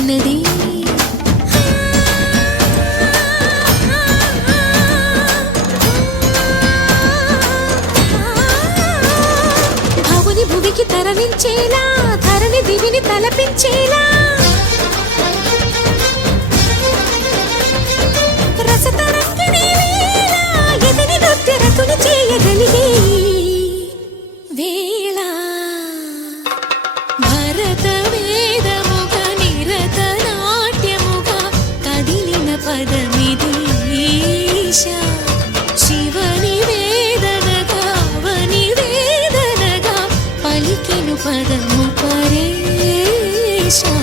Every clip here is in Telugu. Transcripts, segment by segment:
ఉన్నది భవుని భువికి తరలించేలా ధరణి దివిని తలపించేలా రసతరంగిణి వేళ ఎదిని నృత్యరతులు చేయగలిగే వేళ భరత వేదముగ నిరత నాట్యముగ కదిలిన పదమిది ఈశా శివని వేదనగా అవని వేదనగా పలికిను పదము పరేశా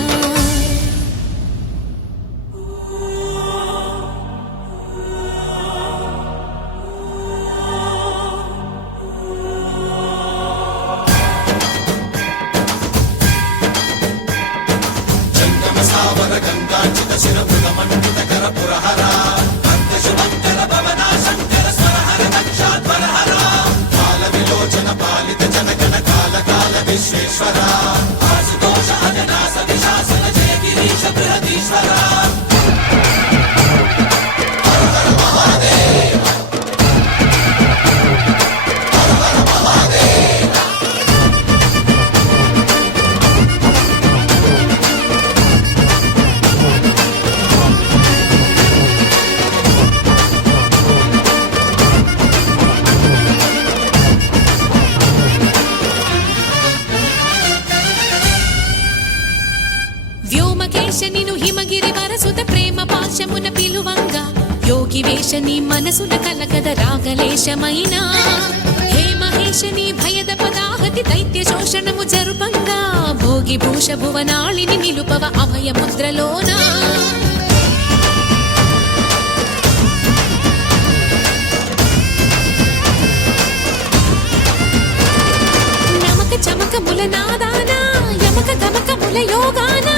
వ్యోమకేశనిను హిమగిరి వరసుత ప్రేమ పాశమున పిలువంగా యోగి వేషని మనసున కలకద రాగలేశమైనా హే మహేశని భయద పదాహతి దైత్య శోషణము జరుపంగా భోగి భూష భువనాళిని నిలుపవ అభయ ముద్రలోనా నమక చమక ముల నాదానా యమక గమక ముల యోగానా